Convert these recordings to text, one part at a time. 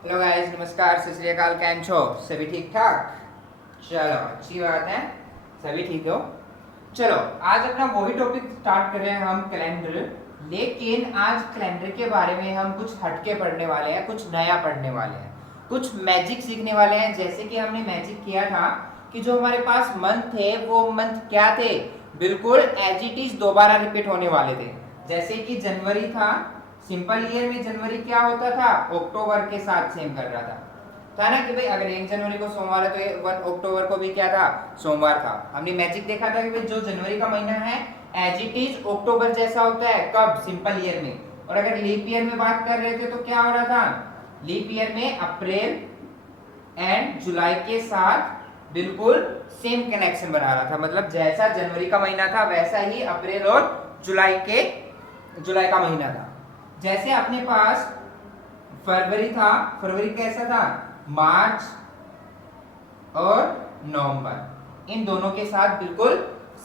Hello guys, नमस्कार, सत श्री अकाल। कैम छो? सभी ठीक ठाक? चलो, अच्छी बात है, सभी ठीक हो। चलो, आज अपना वही टॉपिक स्टार्ट कर रहे हैं हम, कैलेंडर। लेकिन आज कैलेंडर के बारे में हम कुछ हटके पढ़ने वाले हैं, कुछ नया पढ़ने वाले हैं, कुछ मैजिक सीखने वाले हैं। जैसे कि हमने मैजिक किया था कि जो हमारे पास मंथ थे वो मंथ क्या थे, बिल्कुल एज इट इज दोबारा रिपीट होने वाले थे। जैसे कि जनवरी था, सिंपल ईयर में जनवरी क्या होता था, अक्टूबर के साथ सेम कर रहा था ना कि भाई अगर 1 जनवरी को सोमवार है तो 1 अक्टूबर को भी क्या था, सोमवार था। हमने मैजिक देखा था कि भाई जो जनवरी का महीना है एज इट इज अक्टूबर जैसा होता है, कब, सिंपल ईयर में। और अगर लीप ईयर में बात कर रहे थे तो क्या हो रहा था, लीप ईयर में अप्रैल एंड जुलाई के साथ बिल्कुल सेम कनेक्शन बना रहा था। मतलब जैसा जनवरी का महीना था वैसा ही अप्रैल और जुलाई का महीना था। जैसे अपने पास फरवरी था, फरवरी कैसा था, मार्च और नवंबर, इन दोनों के साथ बिल्कुल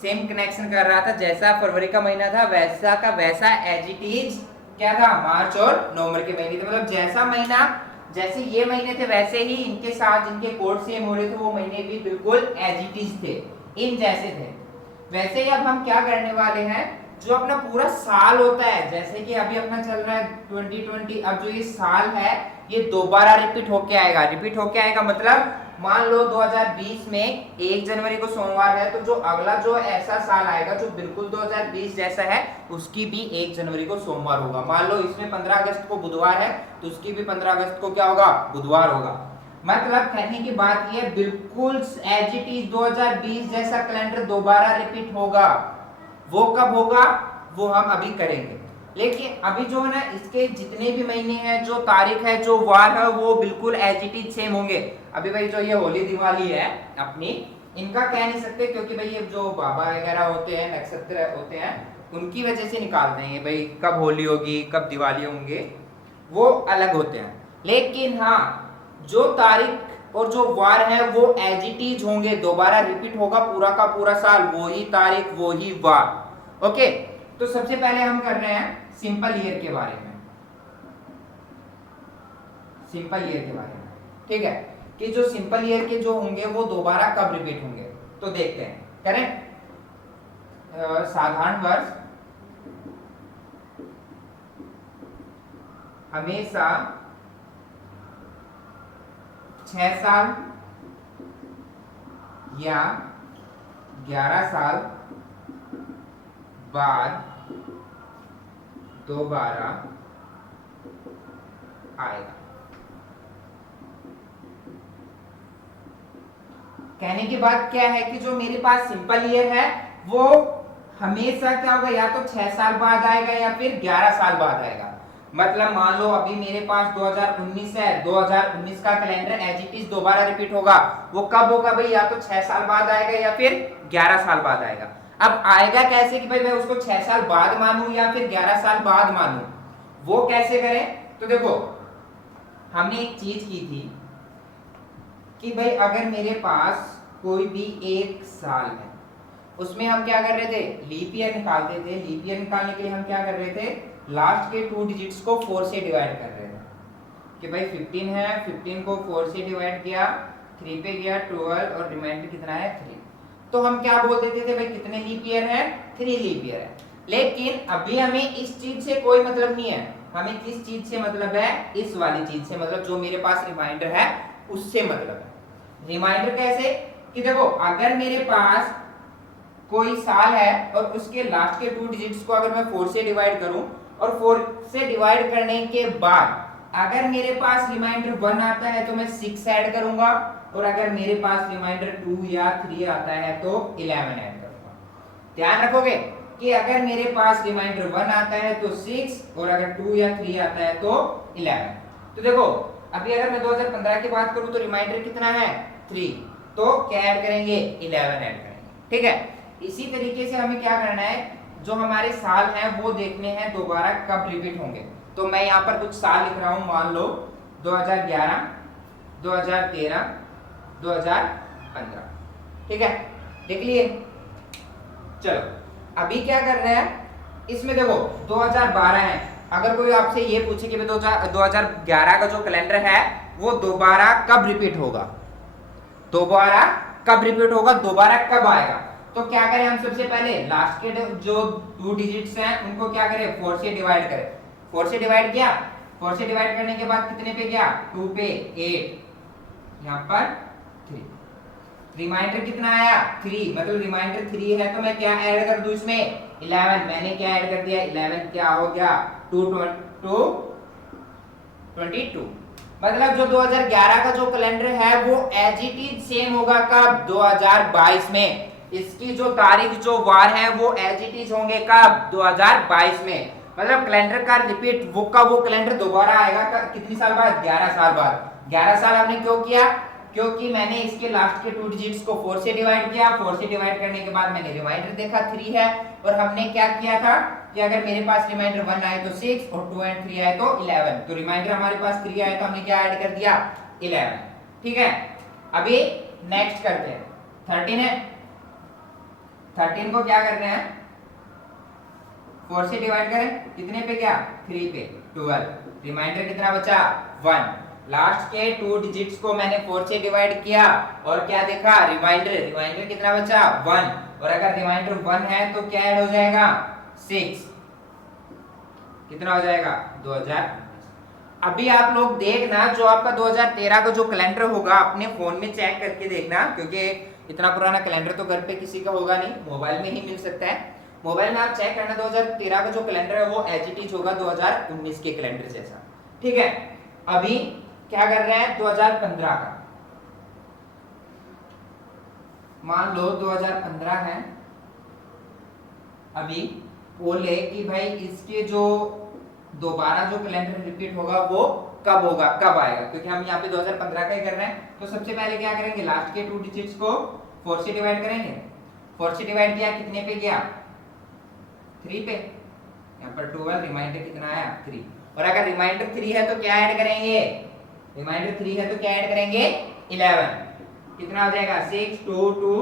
सेम कनेक्शन कर रहा था। जैसा फरवरी का महीना था वैसा का वैसा एज इट इज क्या था, मार्च और नवंबर के महीने थे। मतलब जैसा महीना, जैसे ये महीने थे वैसे ही इनके साथ जिनके कोड सेम हो रहे थे वो महीने भी बिल्कुल एज इट इज थे, इन जैसे थे। वैसे ही अब हम क्या करने वाले हैं, जो अपना पूरा साल होता है, जैसे कि अभी अपना चल रहा है 2020, अब जो ये साल है ये दोबारा रिपीट होके आएगा। मतलब मान लो 2020 में 1 जनवरी को सोमवार है, तो जो अगला जो ऐसा साल आएगा जो बिल्कुल 2020 जैसा है उसकी भी 1 जनवरी को सोमवार होगा। मान लो इसमें 15 अगस्त को बुधवार है तो उसकी भी 15 अगस्त को क्या होगा, बुधवार होगा। मतलब कहने की बात यह बिल्कुल एज इट इज 2020 जैसा कैलेंडर दोबारा रिपीट होगा। वो कब होगा वो हम अभी करेंगे। लेकिन अभी जो है ना, इसके जितने भी महीने हैं, जो तारीख है, जो वार है, वो बिल्कुल एज इट इज सेम होंगे। अभी भाई जो ये होली दिवाली है अपनी, इनका कह नहीं सकते क्योंकि भाई ये जो बाबा वगैरह होते हैं, नक्षत्र होते हैं, उनकी वजह से निकाल देंगे भाई कब होली होगी कब दिवाली होंगे, वो अलग होते हैं। लेकिन हाँ, जो तारीख और जो वार है वो एज इट इज होंगे, दोबारा रिपीट होगा पूरा का पूरा साल, वो ही तारीख वो ही वार। ओके, तो सबसे पहले हम कर रहे हैं सिंपल ईयर के बारे में, सिंपल ईयर के बारे में। ठीक है, कि जो सिंपल ईयर के जो होंगे वो दोबारा कब रिपीट होंगे, तो देखते हैं। करें साधारण वर्ष हमेशा 6 साल या 11 साल बाद दोबारा आएगा। कहने की बात क्या है कि जो मेरे पास सिंपल ईयर है वो हमेशा क्या होगा, या तो 6 साल बाद आएगा या फिर 11 साल बाद आएगा। मतलब मान लो अभी मेरे पास 2019 है, 2019 का कैलेंडर एज इट इज दोबारा रिपीट होगा। वो कब होगा भाई, या तो 6 साल बाद आएगा या फिर 11 साल बाद आएगा। अब आएगा कैसे कि भाई मैं उसको 6 साल बाद मानूं या फिर 11 साल बाद मानूं, वो कैसे करें। तो देखो, हमने एक चीज की थी कि भाई अगर मेरे पास कोई भी एक साल है, उसमें हम क्या कर रहे थे, लीप ईयर निकालते थे। लीप ईयर निकालने के लिए हम क्या कर रहे थे, लास्ट के 2 डिजिट्स को 4 से डिवाइड कर रहे थे कि भाई 15 है, 15 को 4 से डिवाइड किया, 3 पे गया 12 और रिमाइंडर कितना है 3। तो हम क्या बोल देते थे भाई कितने लीप ईयर है, 3 लीप ईयर है। लेकिन अभी हमें इस चीज से कोई मतलब नहीं है, हमें किस चीज से मतलब है, इस वाली चीज से, मतलब जो मेरे पास रिमाइंडर है उससे मतलब है। रिमाइंडर कैसे कि देखो, अगर मेरे पास कोई साल है और उसके लास्ट के 2 डिजिट्स को अगर मैं 4 से डिवाइड करूं और 4 से डिवाइड करने के बाद अगर मेरे पास रिमाइंडर 1 आता है तो मैं 6 ऐड करूंगा, और अगर मेरे पास रिमाइंडर 2 या 3 आता है तो 11 ऐड करूंगा। ध्यान रखोगे कि अगर मेरे पास रिमाइंडर 1 आता है तो 6 और अगर 2 या 3 आता है तो 11। तो देखो, अभी अगर मैं 2015 की बात करूं तो रिमाइंडर कितना है 3, तो क्या ऐड करेंगे, 11 ऐड करेंगे। ठीक है, इसी तरीके से हमें क्या करना है, जो हमारे साल हैं वो देखने हैं दोबारा कब रिपीट होंगे। तो मैं यहाँ पर कुछ साल लिख रहा हूं, मान लो 2011, 2013, 2015। ठीक है, देख लिए। चलो, अभी क्या कर रहे हैं, इसमें देखो 2012 है। अगर कोई आपसे ये पूछे कि 2011 का जो कैलेंडर है वो दोबारा कब रिपीट होगा, दोबारा कब रिपीट होगा, दोबारा कब आएगा। तो क्या करें हम, सबसे पहले लास्ट के जो 2 डिजिट्स हैं उनको क्या करें, 4 से डिवाइड करें। 4 से डिवाइड किया, 4 से डिवाइड करने के बाद कितने पे गया, 2 पे 8, यहाँ पर 3, रिमाइंडर कितना आया 3, मतलब रिमाइंडर 3 है तो मैं क्या ऐड कर दूं इसमें 11, मैंने क्या ऐड कर दिया 11, क्या हो गया 22, मतलब जो 2011 का जो कैलेंडर है वो एज इट इज सेम होगा कब, 2022 में। इसकी जो तारीख जो वार है वो एज इट इज होंगे कब, 2022 में। मतलब कैलेंडर का रिपीट वो कब, वो कैलेंडर दोबारा आएगा कितनी साल बाद, 11 साल बाद। 11 साल हमने क्यों किया, क्योंकि मैंने इसके लास्ट के 2 डिजिट्स को 4 से डिवाइड किया, 4 से डिवाइड करने के बाद मैंने रिमाइंडर देखा 3 है, और हमने क्या किया था कि अगर मेरे पास रिमाइंडर 1 आए तो 6 और 2 एंड 3 आए तो 11, तो रिमाइंडर हमारे पास 3 आए तो हमने क्या ऐड कर दिया 11। ठीक है, अभी नेक्स्ट करते हैं 13 है, 13 को क्या कर रहे हैं 4 से डिवाइड करें, कितने पे गया 3 पे 12, रिमाइंडर कितना बचा 1। लास्ट के 2 डिजिट्स को मैंने 4 से डिवाइड किया और क्या देखा रिमाइंडर कितना बचा 1, और अगर रिमाइंडर 1 है तो क्या ऐड हो जाएगा 6, कितना हो जाएगा 2000। अभी आप लोग देखना जो आपका 2013 का जो कैलेंडर होगा अपने फोन में चेक करके देखना, क्योंकि इतना पुराना कैलेंडर तो घर पे किसी का होगा नहीं, मोबाइल में ही मिल सकता है। मोबाइल में आप चेक करना 2013 का जो कैलेंडर है वो एज इट इज होगा 2019 के कैलेंडर जैसा। ठीक है, अभी क्या कर रहे हैं 2015 का, मान लो 2015 है, अभी बोले कि भाई इसके जो दोबारा जो कैलेंडर रिपीट होगा वो कब होगा, कब आएगा, क्योंकि हम यहाँ पे 2015 का ही कर रहे हैं। तो सबसे पहले क्या करेंगे, लास्ट के 2 डिजिट्स को 4 से डिवाइड करेंगे, 4 से डिवाइड किया कितने पे गया 3 पे, यहाँ पर 12, रिमाइंडर कितना आया 3, और अगर रिमाइंडर 3 है तो क्या ऐड करेंगे, रिमाइंडर 3 है तो क्या ऐड करेंगे 11, कितना हो जाएगा 6 2 2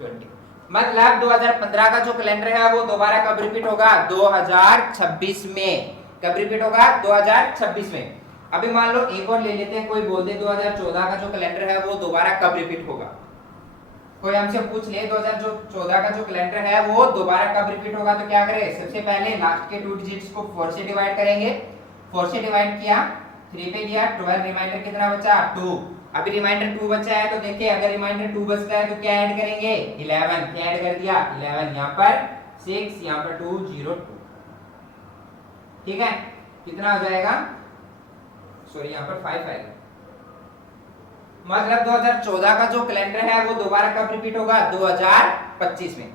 20। मतलब 2015 का जो कैलेंडर है वो दोबारा कब रिपीट होगा 2026 में, कब रिपीट होगा 2026 में। अभी मान लो एक और ले लेते हैं, कोई बोल दे 2014 का जो कैलेंडर है वो दोबारा कब रिपीट होगा, कोई हमसे पूछ ले 2014 का जो कैलेंडर है वो दोबारा कब रिपीट होगा, तो क्या करें सबसे पहले लास्ट के 2 डिजिट्स को 4 से डिवाइड करेंगे, 4 से डिवाइड किया 3 पे गया 12, रिमाइंडर कितना बचा 2, अभी रिमाइंडर 2 बचा है तो देखिए अगर रिमाइंडर 2 बचता है तो क्या ऐड करेंगे 11, क्या ऐड कर दिया 11, यहाँ पर 6, यहाँ पर 2 0 2। ठीक है, कितना हो जाएगा, सॉरी यहाँ पर 5 आएगा। मतलब 2014 का जो कैलेंडर है वो दोबारा कब रिपीट होगा 2025 में।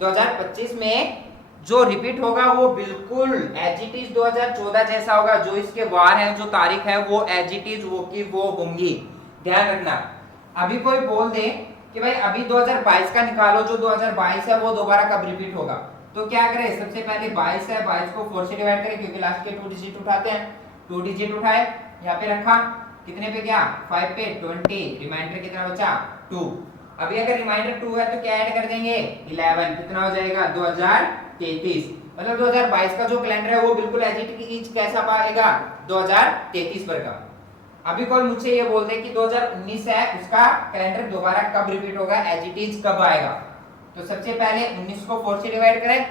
2025 में जो रिपीट होगा वो बिल्कुल एज इट इज 2014 जैसा होगा, जो इसके वार है जो तारीख है वो एज इट इज वो की वो होंगी, ध्यान रखना। अभी कोई बोल दे कि भाई अभी 2022 का निकालो, जो 2022 है वो दोबारा कब रिपीट होगा, तो क्या करें सबसे पहले 22 है, 22 को 4 से डिवाइड करें क्योंकि लास्ट के 2 डिजिट उठाते हैं, 2 डिजिट उठाए यहाँ पे रखा, कितने पे गया 5 पे 20, रिमाइंडर कितना बचा 2। अभी अगर रिमाइंडर 2 है तो क्या ऐड कर देंगे 11, कितना हो जाएगा 2033। मतलब 2022 का जो कैलेंडर है वो बिल्कुल एज इट इज कैसा पाएगा 2033 पर का। अभी कोई मुझसे ये बोल दे कि 2019 है उसका कैलेंडर दोबारा कब रिपीट होगा, एज इट इज कब आएगा, तो सबसे पहले 19 को 4 से डिवाइड करें,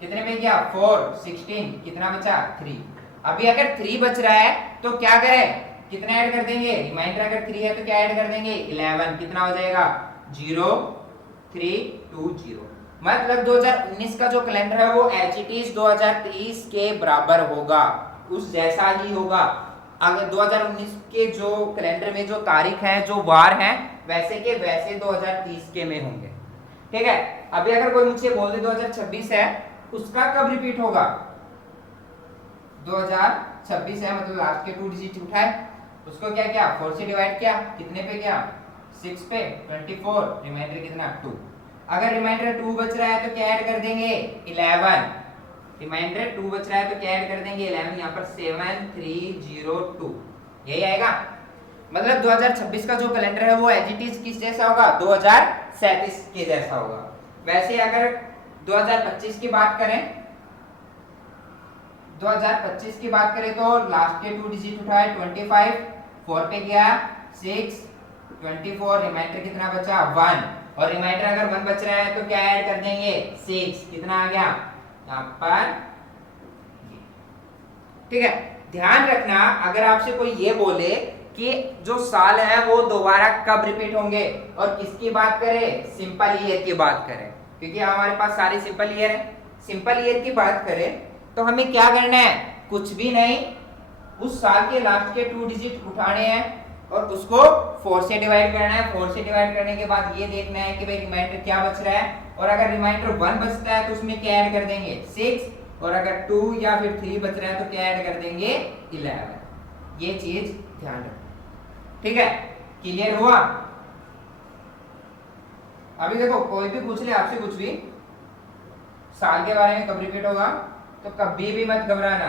कितने पे गया 4 16, कितना बचा 3। अभी अगर 3 बच रहा है तो क्या करें, कितना ऐड कर देंगे, रिमाइंडर अगर 3 है तो क्या ऐड कर देंगे 11, कितना हो जाएगा 0 3 2 0। मतलब 2019 का जो कैलेंडर है वो एज इट इज 2023 के बराबर होगा, उस जैसा ही होगा। अगर 2019 के जो कैलेंडर में जो तारीख है जो वार है वैसे के वैसे 2030 के में होंगे। ठीक है, अभी अगर कोई मुझसे बोल दे 2026 है उसका कब रिपीट होगा, 2026 है मतलब लास्ट के 2 डिजिट उठाए, उसको क्या किया 4 से डिवाइड किया, कितने पे गया 6 पे 24, रिमाइंडर कितना 2। अगर रिमाइंडर 2 बच रहा है तो क्या ऐड कर देंगे 11, रिमाइंडर 2 बच रहा है तो क्या ऐड कर देंगे 11, यहाँ पर 7 3 0 2, यही आएगा। मतलब 2026 का जो कैलेंडर है वो एज इट इज किस जैसा होगा 2037 के जैसा होगा। वैसे अगर 2025 की बात करें, 2025 की बात करें तो लास्ट के 2 डिजिट उठाए 25, 4 पे गया 6, 24, रिमाइंडर कितना बचा 1, और रिमाइंडर अगर 1 बच रहा है तो क्या ऐड कर देंगे 6, कितना आ गया यहाँ पर। ठीक है, ध्यान रखना अगर आपसे कोई ये बोले कि जो साल है वो दोबारा कब रिपीट होंगे और किसकी बात करें, सिंपल ईयर की बात करें, क्योंकि हमारे पास सारे सिंपल ईयर है। सिंपल ईयर की बात करें तो हमें क्या करना है, कुछ भी नहीं, उस साल के लास्ट के 2 डिजिट उठाने हैं और उसको 4 से डिवाइड करना है। 4 से डिवाइड करने के बाद ये देखना है कि भाई रिमाइंडर क्या बच रहा है, और अगर रिमाइंडर 1 बचता है तो उसमें क्या ऐड कर देंगे 6, और अगर 2 या फिर 3 बच रहा है तो क्या ऐड कर देंगे 11। ये चीज ध्यान रखना, ठीक है, क्लियर हुआ। अभी देखो कोई भी पूछ ले आपसे कुछ भी साल के बारे में कब रिपीट होगा तो कभी भी मत घबराना,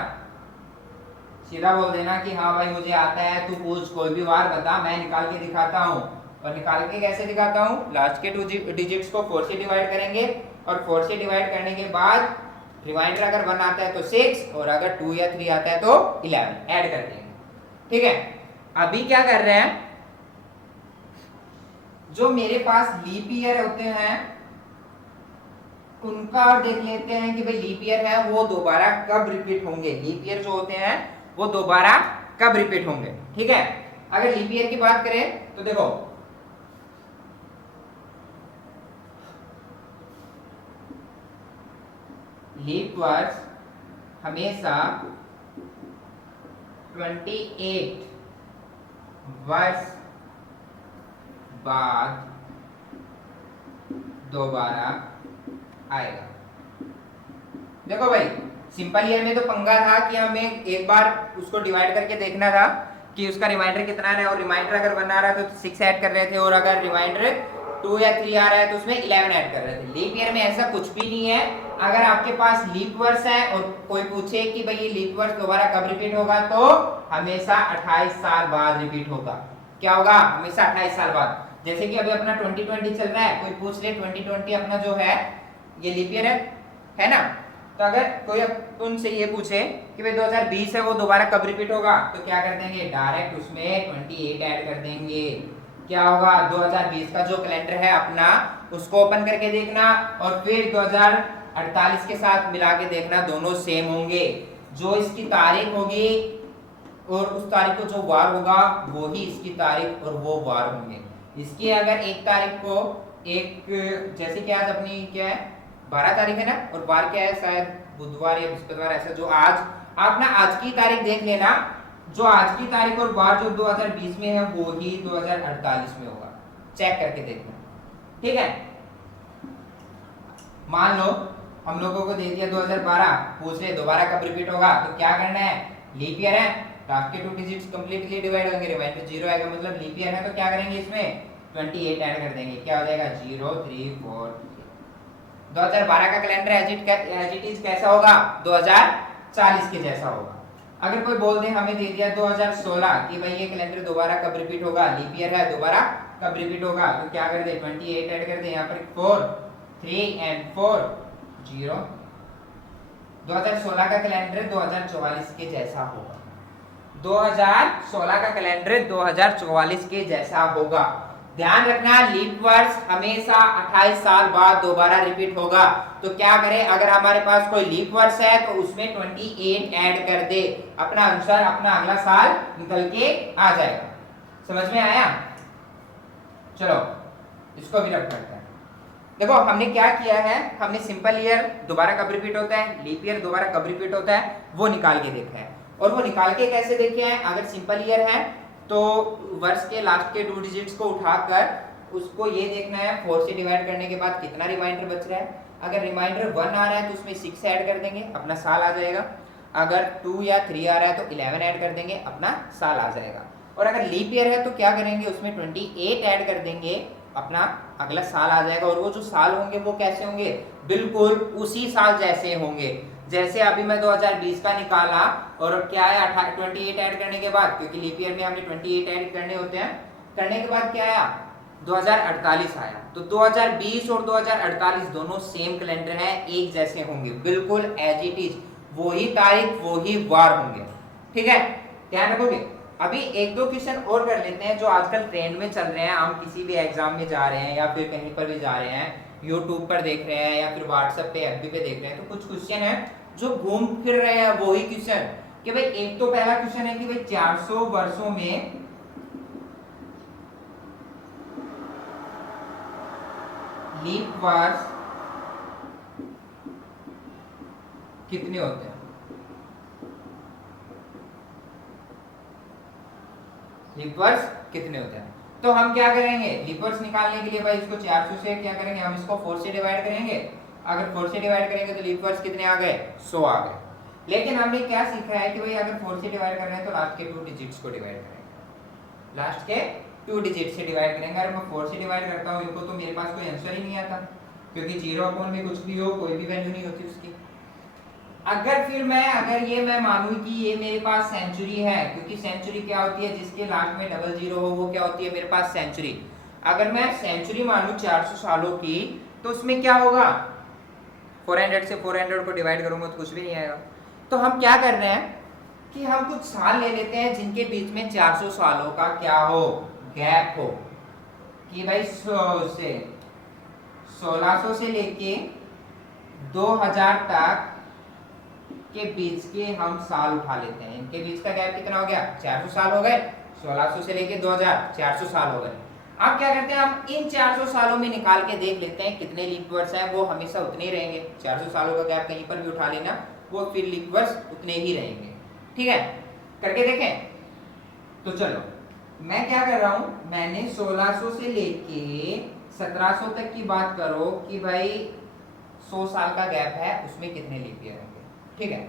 सीधा बोल देना कि हाँ भाई मुझे आता है, तू पूछ कोई भी बार बता, मैं निकाल के दिखाता हूँ। और निकाल के कैसे दिखाता हूँ, लास्ट के 2 डिजिट्स को 4 से डिवाइड करेंगे और 4 से डिवाइड करने के बाद रिमाइंडर अगर 1 आता है तो 6, और अगर 2 या 3 आता है तो 11 ऐड कर देंगे। ठीक है, अभी क्या कर रहे हैं, जो मेरे पास लीप ईयर होते हैं उनका देख लेते हैं कि भाई लीप ईयर है वो दोबारा कब रिपीट होंगे। लीप ईयर जो होते हैं वो दोबारा कब रिपीट होंगे। ठीक है, अगर लीप ईयर की बात करें तो देखो लीप वर्ष हमेशा 28 वर्ष बाद दोबारा आएगा। देखो भाई सिंपल ईयर में तो पंगा था कि हमें एक बार उसको डिवाइड करके देखना था कि उसका रिमाइंडर कितना है, और रिमाइंडर अगर 1 आ रहा है तो 6 ऐड कर रहे थे, और अगर रिमाइंडर 2 या 3 आ रहा है तो उसमें 11 ऐड कर रहे थे। लीप ईयर में ऐसा कुछ भी नहीं है। अगर आपके पास लीप वर्ष है और कोई पूछे कि भाई ये लीप वर्ष दोबारा कब रिपीट होगा तो हमेशा 28 साल बाद रिपीट होगा। क्या होगा, हमेशा 28 साल बाद। जैसे कि अभी अपना 2020 चल रहा है, कोई पूछ ले 2020 अपना जो है ये लीप ईयर है ना, तो अगर कोई उनसे ये पूछे कि भाई 2020 है वो दोबारा कब रिपीट होगा तो क्या कर देंगे, डायरेक्ट उसमें 28 ऐड कर देंगे। क्या होगा, 2020 का जो कैलेंडर है अपना उसको ओपन करके देखना और फिर 2048 के साथ मिला के देखना, दोनों सेम होंगे। जो इसकी तारीख होगी और उस तारीख को जो वार होगा वो ही इसकी तारीख और वो वार होंगे। इसकी अगर 1 तारीख को जैसे कि आज अपनी क्या है 12 तारीख है ना, और वार क्या है शायद बुधवार या बृहस्पतिवार, ऐसा जो आज आप ना आज की तारीख देख लेना, जो आज की तारीख और वार जो 2020 में है वो ही 2048 में होगा, चेक करके देखना। ठीक है, मान लो हम लोगों को दे दिया 2012, पूछ ले दोबारा कब रिपीट होगा तो क्या करना है, लीप ईयर है लास्ट के 2 डिजिट्स कंप्लीटली डिवाइड होंगे, रिमाइंडर 0 आएगा, मतलब लीप ईयर है तो क्या करेंगे इसमें 28 ऐड कर देंगे। क्या हो जाएगा 0 3 4। 2012 का कैलेंडर एज इट इज कैसा होगा, 2040 के जैसा होगा। अगर कोई बोल दे हमें दे दिया 2016 कि भाई ये कैलेंडर दोबारा कब रिपीट होगा, लीप ईयर है दोबारा कब रिपीट होगा, तो क्या कर दे 28 ऐड कर दे, यहाँ पर 4 3 एंड 4 0। 2016 का कैलेंडर 2044 के जैसा होगा, 2016 का कैलेंडर 2044 के जैसा होगा। ध्यान रखना लीप वर्ष हमेशा 28 साल बाद दोबारा रिपीट होगा। तो क्या करें, अगर हमारे पास कोई लीप वर्ष है तो उसमें 28 ऐड कर दे, अपना आंसर अपना अगला साल निकल के आ जाएगा। समझ में आया, चलो इसको भी रख करते हैं। देखो हमने क्या किया है, हमने सिंपल ईयर दोबारा कब रिपीट होता है, लीप ईयर दोबारा कब रिपीट होता है वो निकाल के देखा है। और वो निकाल के कैसे देखे हैं, अगर सिंपल ईयर है तो वर्ष के लास्ट के 2 डिजिट्स को उठाकर उसको ये देखना है 4 से डिवाइड करने के बाद कितना रिमाइंडर बच रहा है। अगर रिमाइंडर 1 आ रहा है तो उसमें 6 ऐड कर देंगे, अपना साल आ जाएगा। अगर 2 या 3 आ रहा है तो 11 ऐड कर देंगे, अपना साल आ जाएगा। और अगर लीप ईयर है तो क्या करेंगे, उसमें 28 ऐड कर देंगे, अपना अगला साल आ जाएगा। और वो जो साल होंगे वो कैसे होंगे, बिल्कुल उसी साल जैसे होंगे। जैसे अभी मैं 2020 का निकाला और क्या है 28 ऐड करने के बाद, क्योंकि लीप ईयर में हमने 28 ऐड करने होते हैं, करने के बाद क्या आया 2048 आया। तो 2020 और 2048 दोनों सेम कैलेंडर है, एक जैसे होंगे, बिल्कुल एज इट इज, वही तारीख वही वार होंगे। ठीक है, ध्यान रखोगे। अभी एक दो क्वेश्चन और कर लेते हैं जो आजकल ट्रेंड में चल रहे हैं। हम किसी भी एग्जाम में जा रहे हैं या फिर कहीं पर भी जा रहे हैं, यूट्यूब पर देख रहे हैं या फिर व्हाट्सएप पे एफबी पे देख रहे हैं, तो कुछ क्वेश्चन है जो घूम फिर रहे हैं वही क्वेश्चन कि भाई एक तो पहला क्वेश्चन है कि भाई 400 वर्षों में लीप वर्ष कितने होते हैं। लीप वर्ष कितने होते हैं, तो हम क्या करेंगे लीप वर्ष निकालने के लिए भाई इसको 400 से क्या करेंगे, हम इसको 4 से डिवाइड करेंगे। अगर 4 से डिवाइड करेंगे तो लीप वर्ष कितने आ गए, 100 आ गए। लेकिन हमने क्या सीखा है कि भाई अगर 4 से डिवाइड कर रहे हैं तो लास्ट के 2 डिजिट्स को डिवाइड करेंगे, लास्ट के 2 डिजिट से डिवाइड करेंगे। अगर मैं 4 से डिवाइड करता हूँ इनको तो मेरे पास कोई आंसर ही नहीं आता, क्योंकि 0 में कुछ भी हो कोई भी वैल्यू नहीं होती उसकी। अगर फिर मैं मानूं कि ये मेरे पास सेंचुरी है, क्योंकि सेंचुरी क्या होती है, जिसके लास्ट में डबल जीरो हो वो क्या होती है मेरे पास सेंचुरी। अगर मैं सेंचुरी मानूं 400 सालों की, तो उसमें क्या होगा, 400 से 400 को डिवाइड करूंगा तो कुछ भी नहीं आएगा। तो हम क्या कर रहे हैं कि हम कुछ साल ले लेते हैं जिनके बीच में 400 सालों का क्या हो, गैप हो, कि भाई 1600 से लेके 2000 तक के बीच के हम साल उठा लेते हैं। इनके बीच का गैप कितना हो गया, 400 साल हो गए। 1600 से लेके 2000 400 साल हो गए। अब क्या करते हैं, हम इन 400 सालों में निकाल के देख लेते हैं कितने लीप वर्ष हैं, वो हमेशा उतने ही रहेंगे। 400 सालों का गैप कहीं पर भी उठा लेना, वो फिर लीप वर्ष उतने ही रहेंगे। ठीक है, करके देखें। तो चलो मैं क्या कर रहा हूं, मैंने 1600 से लेके 1700 तक की बात करो कि भाई 100 साल का गैप है, उसमें कितने लीप ईयर होंगे। ठीक है,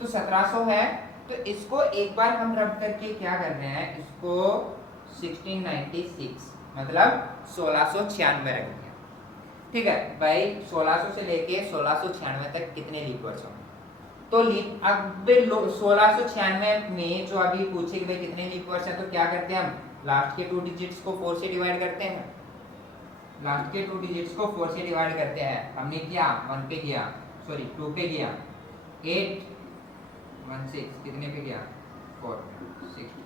तो 1700 है, तो इसको एक बार हम रब करके क्या कर रहे हैं, इसको 1696 मतलब 1696 रख दिया। ठीक है भाई, 1600 से लेके 1696 तक कितने लीप वर्ष होंगे, तो लीप अब 1696 में जो अभी पूछे कि भाई कितने लीप वर्ष है, तो क्या करते हैं हम लास्ट के 2 डिजिट्स को 4 से डिवाइड करते हैं। लास्ट के 2 डिजिट्स को 4 से डिवाइड करते हैं। हमने किया 1 पे किया, सॉरी 2 पे किया, 8 1 6 कितने पे गया, 4 16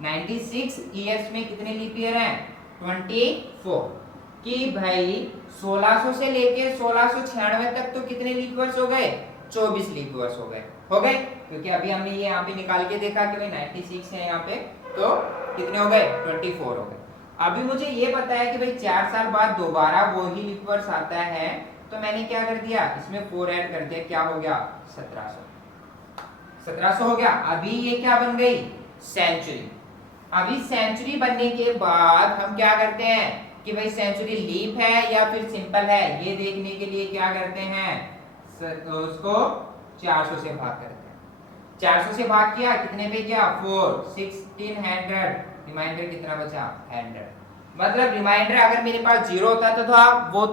96 ईयर्स में कितने लीप ईयर हैं, 24। कि भाई 1600 से लेके 1696 तक तो कितने लीप वर्ष हो गए, 24 लीप वर्ष हो गए, क्योंकि अभी हमने ये यहाँ पे निकाल के देखा कि भाई 96 है यहाँ पे, तो कितने हो गए, 24 हो गए। अभी मुझे ये पता है कि भाई 4 साल बाद दोबारा वही लीप वर्ष आता है, तो मैंने क्या कर दिया, इसमें 4 ऐड कर दिया, क्या हो गया 1700 हो गया। अभी ये क्या बन गई, सेंचुरी। अभी सेंचुरी बनने के बाद हम क्या करते हैं कि भाई सेंचुरी लीप है या फिर सिंपल है, ये देखने के लिए क्या करते हैं, तो उसको 400 से भाग करते हैं। 400 से भाग किया, कितने पे किया, 4 1600, रिमाइंडर कितना बचा, 100। मतलब रिमाइंडर अगर मेरे पास 0 होता था वो,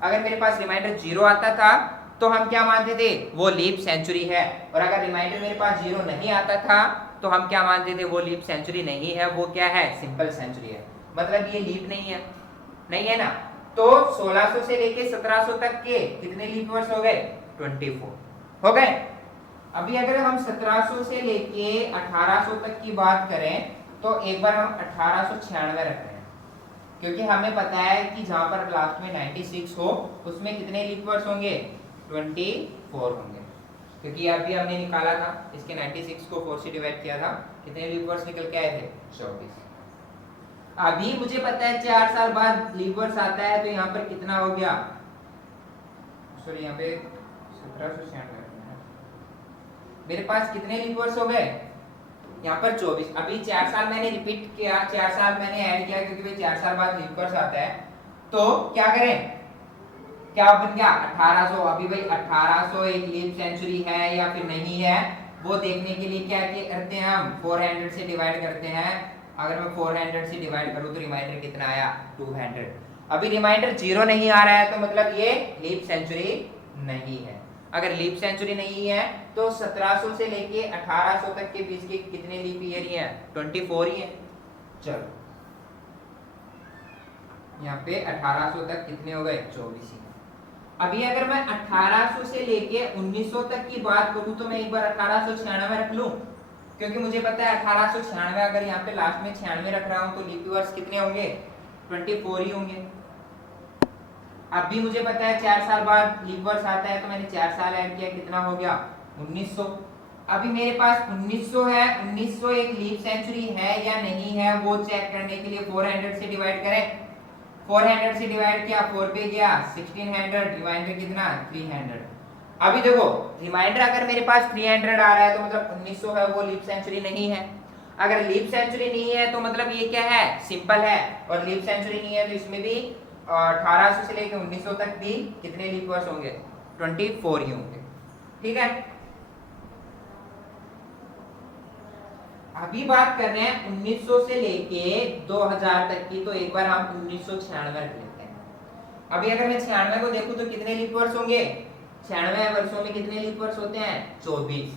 अगर मेरे पास रिमाइंडर 0 आता था तो हम क्या मानते थे, वो लीप सेंचुरी है। और अगर रिमाइंडर मेरे पास 0 नहीं आता था तो हम क्या मानते थे, वो लीप सेंचुरी नहीं है, वो क्या है, सिंपल सेंचुरी है। मतलब ये लीप नहीं है ना। तो 1600 से लेके 1700 तक के कितने लीप वर्ष हो गए, 24 हो गए। अभी अगर हम 1700 से लेके 1800 तक की बात करें तो एक बार हम 1896 रख रहे हैं, क्योंकि हमें पता है कि जहां पर लास्ट में 96 हो उसमें कितने लीप वर्ष होंगे, 24 होंगे, क्योंकि अभी हमने निकाला था इसके 96 को 4 से डिवाइड किया था, कितने लीप वर्ष निकल के आए थे, 24। अभी मुझे पता है 4 साल बाद लीप वर्ष आता है, तो यहाँ पर कितना हो गया, सॉरी यहाँ पे 1796, मेरे पास कितने लीप वर्ष हो गए, यहाँ पर 24। अभी 4 साल मैंने रिपीट किया, 4 साल मैंने ऐड किया, क्योंकि भाई 4 साल बाद लीप वर्ष आता है, तो क्या करें, क्या बन गया 1800। अभी भाई 1800 एक लीप सेंचुरी है या फिर नहीं है, वो देखने के लिए क्या करते हैं, हम 400 से डिवाइड करते हैं। अगर मैं 400 से डिवाइड करूं तो रिमाइंडर कितना आया, 200। अभी रिमाइंडर 0 नहीं आ रहा है, तो मतलब ये लीप सेंचुरी नहीं है। अगर लीप सेंचुरी नहीं है तो 1700 से लेके 1800 तक के बीच के कितने लीप ईयर ही हैं, 24 ही हैं। चलो यहाँ पे 1800 तक कितने हो गए, 24 ही। अभी अगर मैं 1800 से लेके 1900 तक की बात करूं तो मैं एक बार 1896 रख लूं, क्योंकि मुझे पता है 1896, अगर यहाँ पे लास्ट में 96 रख रहा हूँ तो लीप ईयर्स कितने होंगे, 24 ही होंगे। अब भी मुझे पता है 4 साल बाद लीप ईयर्स आता है, तो मैंने 4 साल ऐड किया, कितना हो गया 1900। अभी मेरे पास 1900 है, 1900 एक लीप सेंचुरी है या नहीं है वो चेक करने के लिए 400 से डिवाइड करें। 400 से डिवाइड किया, 4 पे गया 1600, रिमाइंडर कितना 300। अभी देखो रिमाइंडर अगर मेरे पास 300 आ रहा है तो मतलब 1900 है वो लीप सेंचुरी नहीं है। अगर लीप सेंचुरी नहीं है तो मतलब ये क्या है, सिंपल है। और लीप सेंचुरी नहीं है तो इसमें भी 1800 से लेकर 1900 तक भी कितने लीप ईयर्स होंगे, 24 ही होंगे। ठीक है, अभी बात कर रहे हैं 1900 से लेके 2000 तक की, तो एक बार हम 1996 रख लेते हैं। अभी अगर मैं 96 को देखूं तो कितने लीप वर्ष होंगे, 96 वर्षों में कितने लीप वर्ष होते हैं, 24,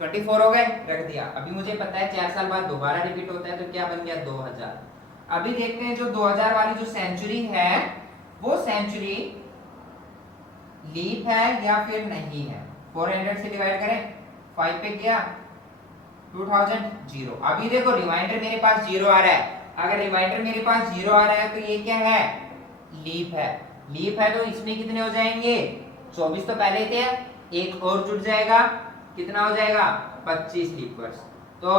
24 हो गए, रख दिया। अभी मुझे पता है 4 साल बाद दोबारा रिपीट होता है, तो क्या बन गया 2000। अभी देखते हैं जो 2000 वाली जो सेंचुरी है वो सेंचुरी लीप है या फिर नहीं है। 400 से डिवाइड करें, 5 पे गया 2000, 0। अभी देखो रिमाइंडर मेरे पास 0 आ रहा है। अगर रिमाइंडर मेरे पास 0 आ रहा है तो ये क्या है, लीप है। लीप है तो इसमें कितने हो जाएंगे, 24 तो पहले थे, एक और जुड़ जाएगा, कितना हो जाएगा 25 लीप वर्ष। तो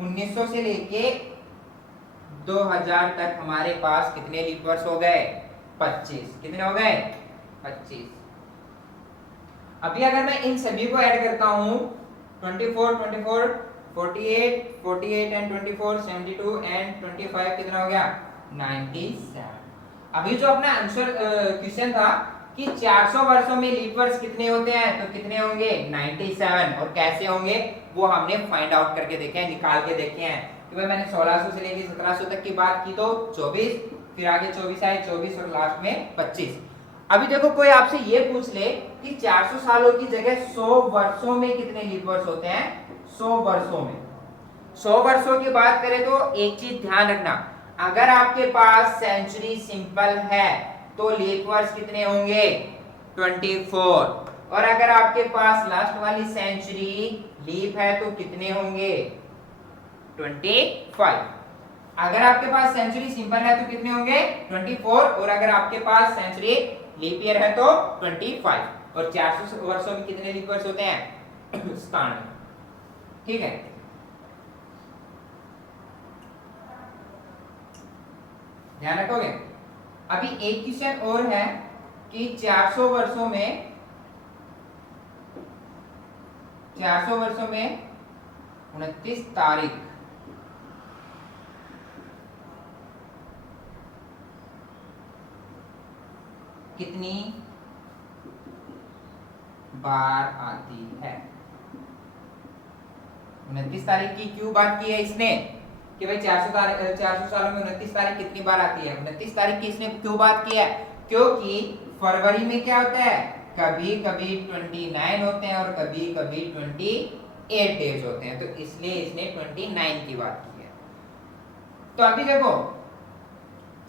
1900 से लेके 2000 तक हमारे पास कितने लीप वर्ष हो गए, 25। कितने हो गए, 25। अभी अगर मैं इन सभी को ऐड करता हूं 24, 24, 48, 48 एंड 24, 72 एंड 25 कितना हो गया 97। अभी जो अपना आंसर क्वेश्चन था कि 400 वर्षों में लीप वर्ष कितने होते हैं, तो कितने होंगे 97। और कैसे होंगे वो हमने फाइंड आउट करके देखे हैं, निकाल के देखे हैं कि भाई मैंने 1600 से लेके 1700 तक की बात की तो 24, फिर आगे 24 आए, 24 और लास्ट में 25। अभी देखो कोई आपसे ये पूछ ले कि 400 सालों की जगह 100 वर्षों में कितने लीप वर्ष होते हैं, 100 वर्षों में। 100 वर्षों की बात करें तो एक चीज ध्यान रखना, अगर आपके पास सेंचुरी सिंपल है तो लीप वर्ष कितने होंगे 24। और अगर आपके पास लास्ट वाली सेंचुरी लीप है तो कितने होंगे 25। अगर आपके पास सेंचुरी सिंपल है तो कितने होंगे 24, और अगर आपके पास सेंचुरी लीप ईयर है तो 25। और 400 वर्षों में कितने लीप वर्ष होते हैं 97। ठीक है, ध्यान रखोगे। अभी एक क्वेश्चन और है कि 400 वर्षों में 29 तारीख कितनी बार आती है। 29 तारीख की क्यों बात की है इसने कि भाई 400 सालों में 29 तारीख कितनी बार आती है। 29 तारीख की इसने क्यों बात की है, क्योंकि फरवरी में क्या होता है, कभी कभी 29 होते हैं और कभी कभी 28 डेज होते हैं, तो इसलिए इसने 29 की बात की है। तो अभी देखो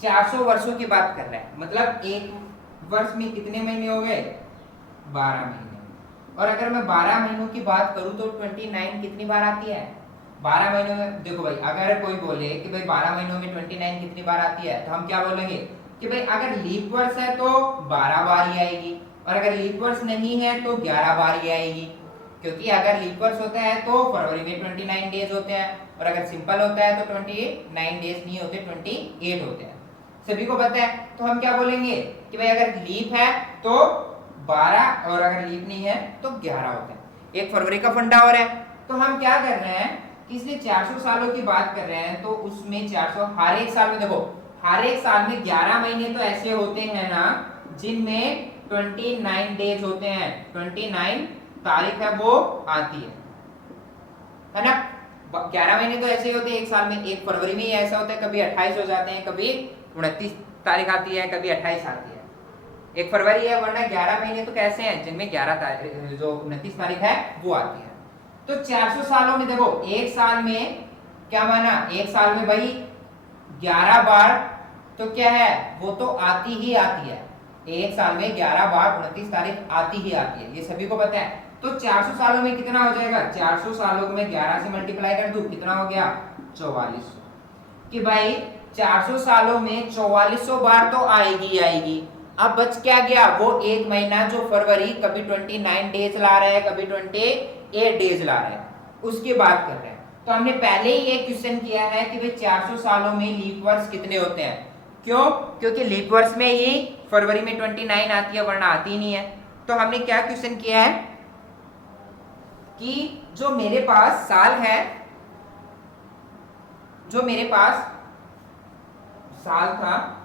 400 वर्षों की बात कर रहा है, मतलब एक वर्ष में कितने महीने हो गए 12 महीने। और अगर मैं 12 महीनों की बात करूं तो 29 कितनी बार आती है 12 महीनों में। देखो भाई अगर कोई बोले कि भाई 12 महीनों में 29 कितनी बार आती है, तो हम क्या बोलेंगे कि भाई अगर लीप वर्ष है तो 12 बार ही आएगी, और अगर लीप वर्ष नहीं है तो 11 बार ही आएगी। क्योंकि अगर लीप वर्ष होता है तो फरवरी में 29 डेज होते हैं, और अगर सिंपल होता है तो 29 डेज नहीं होते, 28 होते हैं, सभी को पता है। तो हम क्या बोलेंगे कि भाई अगर लीप है तो 12, और अगर लीप नहीं है तो 11 होते हैं। एक फरवरी का फंडा हो रहा है, तो हम क्या कर रहे हैं कि इसलिए 400 सालों की बात कर रहे हैं, तो उसमें 400 हर एक साल में, देखो हर एक साल में 11 महीने तो ऐसे होते हैं ना जिनमें 29 डेज होते हैं, 29 तारीख है वो आती है ना। 11 महीने तो ऐसे होते हैं एक साल में, एक फरवरी में ही ऐसा होता है, कभी 28 हो जाते हैं, कभी 29 तारीख आती है, कभी 28 आती है। एक फरवरी है, वरना 11 महीने तो कैसे हैं जिनमें 11 तारीख जो 29 तारीख है वो आती है। तो 400 सालों में देखो एक साल में क्या माना, एक साल में भाई 11 बार तो क्या है वो तो आती ही आती है। एक साल में 11 बार 29 तारीख आती ही आती है, ये सभी को पता है। तो 400 सालों में कितना हो जाएगा, 400 सालों को मैं 11 से मल्टीप्लाई कर दूं, कितना हो गया 4400। कि भाई 400 सालों में 4400 बार तो आएगी आएगी। अब बच क्या गया, वो एक महीना जो फरवरी कभी 29 डेज ला रहा है, कभी 28 डेज ला रहा है, उसकी बात कर रहे हैं। तो हमने पहले ही एक क्वेश्चन किया है कि भाई 400 सालों में लीप वर्ष कितने होते हैं। क्यों, क्योंकि लीप वर्ष में ही फरवरी में 29 आती है, वरना आती नहीं है। तो हमने क्या क्वेश्चन किया है कि जो मेरे पास साल है, जो मेरे पास साल था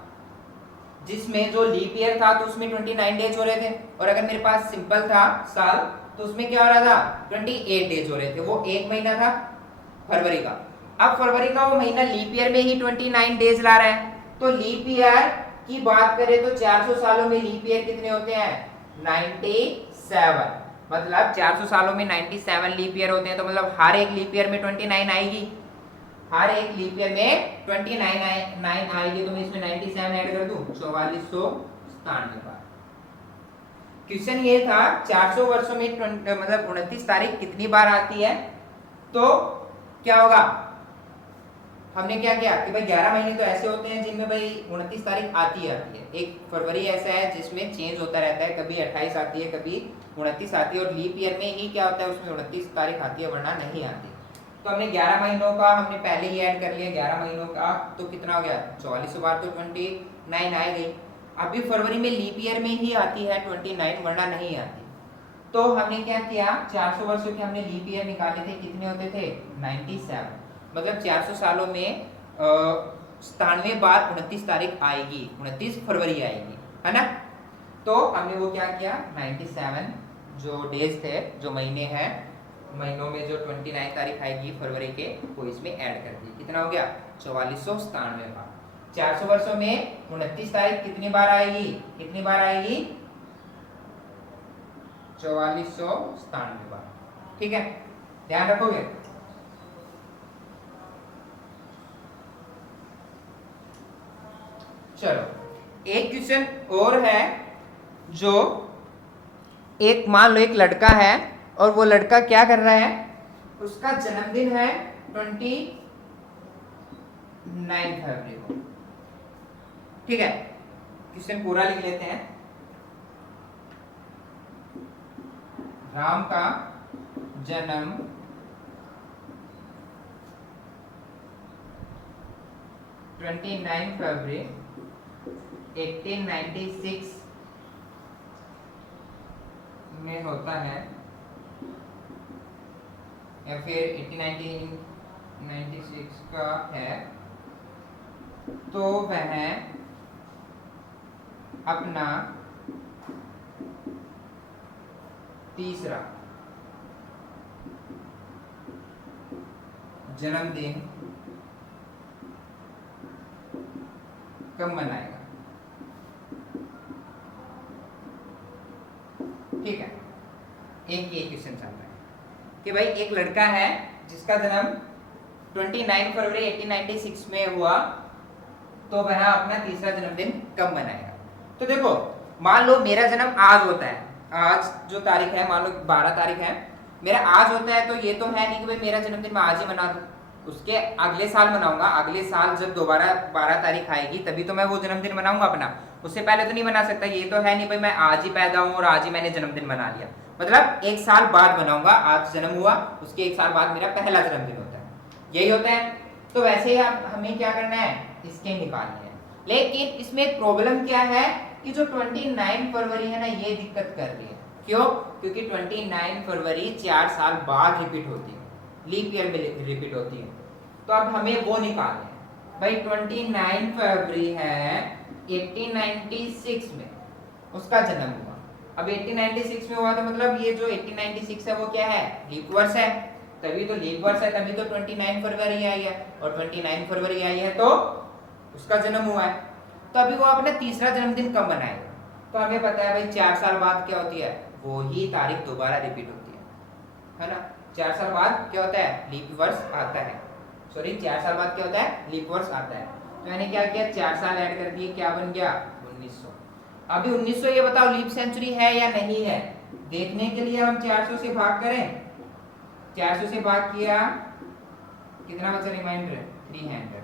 जिसमें जो लीप ईयर था तो उसमें 29 डेज हो रहे थे, और अगर मेरे पास सिंपल था साल तो उसमें क्या हो रहा था 28 डेज हो रहे थे। वो एक महीना था फरवरी का। अब फरवरी का वो महीना लीप ईयर में ही 29 डेज ला रहा है। तो लीप ईयर की बात करें तो 400 सालों में लीप ईयर कितने होते हैं 97। मतलब 400 सालों में 97 लीप ईयर होते हैं। तो मतलब हर एक लीप ईयर में 29 आएगी, हर एक लीप ईयर में 29 आएगी। तो मैं इसमें 97 ऐड कर दूं, 4497 बार। क्वेश्चन ये था 400 वर्षों में मतलब 29 तारीख कितनी बार आती है। तो क्या होगा, हमने क्या किया कि भाई 11 महीने तो ऐसे होते हैं जिनमें भाई 29 तारीख आती है। एक फरवरी ऐसा है जिसमें चेंज होता रहता है, कभी 28 आती है, कभी 29 आती है, और लीप ईयर में ही क्या होता है उसमें 29 तारीख आती है, वरना नहीं आती। तो हमने 11 महीनों का हमने पहले ही ऐड कर लिया, 11 महीनों का तो कितना हो गया 4400 बार, तो 29 आ गई। अभी फरवरी में लीप ईयर में ही आती है 29, वरना नहीं आती। तो हमने क्या किया, 400 वर्षों के हमने लीप ईयर निकाले थे, कितने होते थे 97। मतलब 400 सालों में 97 बार 29 तारीख आएगी, 29 फरवरी आएगी, है ना। तो हमने वो क्या किया 97 जो डेज थे, जो महीने हैं, महीनों में जो 29 तारीख आएगी फरवरी के, वो इसमें ऐड कर दी। कितना हो गया 4497 बार। 400 वर्षों में 29 तारीख कितनी बार आएगी, कितनी बार आएगी 4497 बार। ठीक है, ध्यान रखोगे। चलो एक क्वेश्चन और है, जो एक मान लो एक लड़का है और वो लड़का क्या कर रहा है, उसका जन्मदिन है 29 फरवरी को। ठीक है, क्वेश्चन पूरा लिख लेते हैं। राम का जन्म 29 फरवरी 1896 में होता है, या फिर 1896 का है। तो वह अपना तीसरा जन्मदिन कब मनाएगा। ठीक है, एक ये क्वेश्चन चल रहा है कि भाई एक लड़का है जिसका जन्म 29 फरवरी 1896 में हुआ, तो वह अपना तीसरा जन्मदिन कब मनाएगा। तो देखो, मान लो मेरा जन्म आज होता है, आज जो तारीख है मान लो 12 तारीख है, मेरा आज होता है, तो ये तो है नहीं कि भाई मेरा जन्मदिन मैं आज ही मना दूं, उसके अगले साल मनाऊंगा। अगले साल जब दोबारा 12 तारीख आएगी तभी तो मैं वो जन्मदिन मनाऊंगा अपना, उससे पहले तो नहीं मना सकता। ये तो है नहीं भाई मैं आज ही पैदा हूं और आज ही मैंने जन्मदिन मना लिया, मतलब एक साल बाद मनाऊंगा। आज जन्म हुआ, उसके एक साल बाद मेरा पहला जन्मदिन होता है, यही होता है। तो वैसे ही आप हमें क्या करना है, इसके निकालने हैं। लेकिन इसमें एक प्रॉब्लम क्या है कि जो 29 फरवरी है ना, ये दिक्कत कर रही है। क्यों, क्योंकि 29 फरवरी 4 साल बाद रिपीट होती है, लीप ईयर में रिपीट होती है। तो अब हमें वो निकालना है भाई। 29 फरवरी है 1896 में उसका जन्म हुआ। अब 1896 में हुआ तो मतलब ये जो 1896 है वो क्या है, लीप वर्ष है, तभी तो लीप वर्ष है, तभी तो 29 फरवरी आई है, और 29 फरवरी आई है तो उसका जन्म हुआ है। तो अभी वो अपना तीसरा जन्मदिन कब मनाएगा। तो हमें पता है भाई 4 साल बाद क्या होती है, वो ही तारीख दोबारा रिपीट होती है ना। 4 साल बाद क्या होता है, लीप वर्ष आता है। सॉरी, 4 साल बाद क्या होता है, लीप वर्ष आता है। तो मैंने क्या किया, 4 साल ऐड कर दिए, क्या बन गया 1900। अभी 1900 ये बताओ लीप सेंचुरी है या नहीं है, देखने के लिए हम 400 से भाग करें, 400 से भाग किया, कितना बचा रिमाइंडर? 300।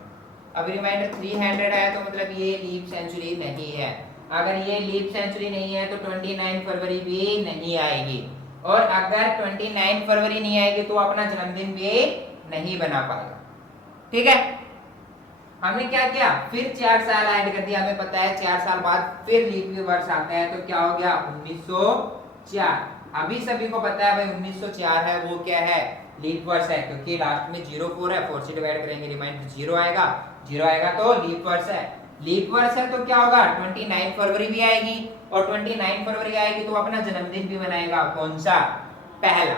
अब रिमाइंडर 300 है तो मतलब ये लीप सेंचुरी नहीं है। अगर ये लीप सेंचुरी नहीं है तो 29 फरवरी भी नहीं आएगी, और अगर 29 फरवरी नहीं आएगी तो अपना जन्मदिन भी नहीं बना पाएगा। ठीक है, हमने क्या किया, फिर 4 साल ऐड कर दिया। हमें पता है 4 साल बाद फिर लीप वर्ष आता है, तो क्या हो गया 1904। अभी सभी को पता है भाई 1904 है, वो क्या है, लीप वर्ष है, क्योंकि लास्ट में 04 है, 4 से डिवाइड करेंगे रिमाइंडर 0 आएगा, 0 आएगा तो लीप वर्ष है। लीप वर्ष है तो क्या होगा, 29 फरवरी भी आएगी, और 29 फरवरी आएगी तो अपना जन्मदिन भी मनाएगा। कौन सा? पहला।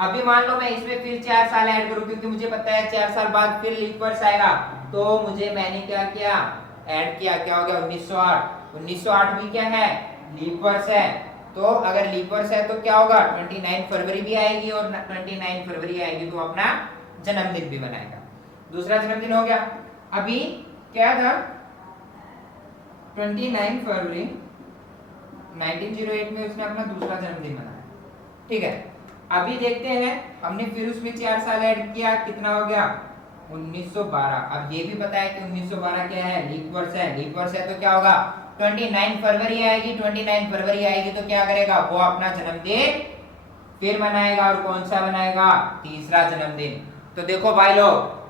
अभी मान लो मैं इसमें फिर 4 साल ऐड करूं, क्योंकि मुझे पता है 4 साल बाद फिर लीप वर्ष आएगा, तो मुझे मैंने क्या किया, ऐड किया, क्या हो गया 1908। 1908 भी क्या है, लीप वर्ष है। तो अगर लीप वर्ष है तो क्या होगा, 29 फरवरी भी आएगी, और 29 फरवरी आएगी तो अपना जन्मदिन भी मनाएगा। दूसरा जन्मदिन हो गया। अभी क्या था, 29 फरवरी 1908 में उसने अपना दूसरा जन्मदिन मनाया। ठीक है, अभी देखते हैं, हमने फिर उसमें 4 साल ऐड किया, कितना हो गया 1912। अब ये भी पता है कि 1912 क्या है, लीप वर्ष है। लीप वर्ष है तो क्या होगा, 29 फरवरी आएगी, 29 फरवरी आएगी तो क्या करेगा, वो अपना जन्मदिन फिर मनाएगा। और कौन सा मनाएगा, तीसरा जन्मदिन। तो देखो भाई लोग,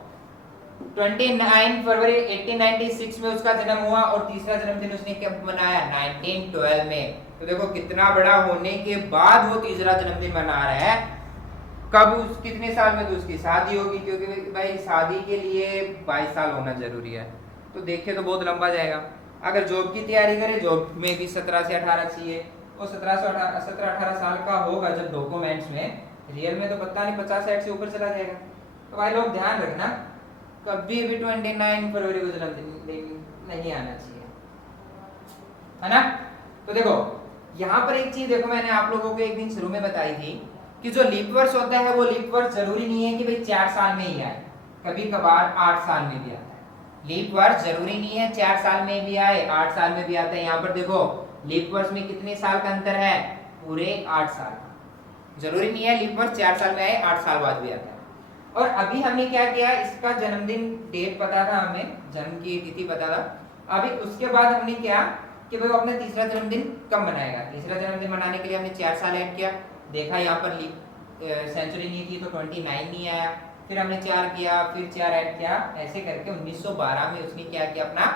29 फरवरी 1896 में उसका जन्म हुआ, और तीसरा जन्मदिन उसने कब मनाया, 1912 में। तो देखो कितना बड़ा होने के बाद वो तीसरा जन्मदिन मना रहा है। कब, उस कितने साल में तो उसकी शादी होगी, क्योंकि भाई शादी के लिए 22 साल होना जरूरी है। तो देखिए तो बहुत लंबा जाएगा। अगर जॉब की तैयारी करे, जॉब में भी 17 से 18 चाहिए, वो 17-18 साल का होगा जब डॉक्यूमेंट्स में, रियल में तो पता नहीं 50-60 से ऊपर चला जाएगा। तो भाई लोग ध्यान रखना, कभी भी 29 फरवरी को जन्मदिन नहीं आना चाहिए, है ना। तो देखो यहाँ पर एक चीज देखो, मैंने आप लोगों को एक दिन शुरू में बताई थी कि जो लीप वर्ष होता है वो लीप वर्ष जरूरी नहीं है कि भाई 4 साल में ही आए, कभी कभार 8 साल में भी आता है। लीप वर्ष जरूरी नहीं है 4 साल में भी आए, 8 साल में भी आता है। यहाँ पर देखो लीप वर्ष में कितने साल का अंतर है, पूरे 8 साल। जरूरी नहीं है लीप वर्ष 4 साल में आए, 8 साल बाद भी आता है। और अभी हमने क्या किया, इसका जन्मदिन डेट पता था, हमें जन्म की तिथि पता था। अभी उसके बाद हमने क्या कि भाई वो अपना तीसरा जन्मदिन कब मनाएगा। तीसरा जन्मदिन मनाने के लिए हमने 4 साल ऐड किया, देखा यहाँ पर सेंचुरी नहीं थी तो 29 नहीं आया, फिर हमने 4 किया, फिर 4 ऐड किया, ऐसे करके 1912 में उसने क्या किया, अपना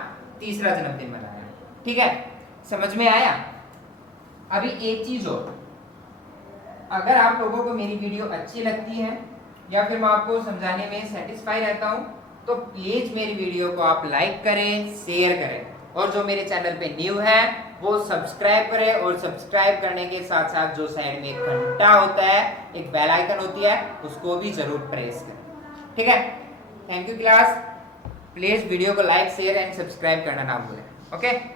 तीसरा जन्मदिन मनाया। ठीक है, समझ में आया। अभी एक चीज हो, अगर आप लोगों को मेरी वीडियो अच्छी लगती है या फिर मैं आपको समझाने में सेटिस्फाई रहता हूं, तो प्लीज मेरी वीडियो को आप लाइक करें, शेयर करें, और जो मेरे चैनल पे न्यू है वो सब्सक्राइब करें, और सब्सक्राइब करने के साथ साथ जो साइड में एक घंटा होता है, एक बेल आइकन होती है, उसको भी जरूर प्रेस करें। ठीक है, thank you class. Please video को लाइक, शेयर एंड सब्सक्राइब करना ना भूलें। ओके।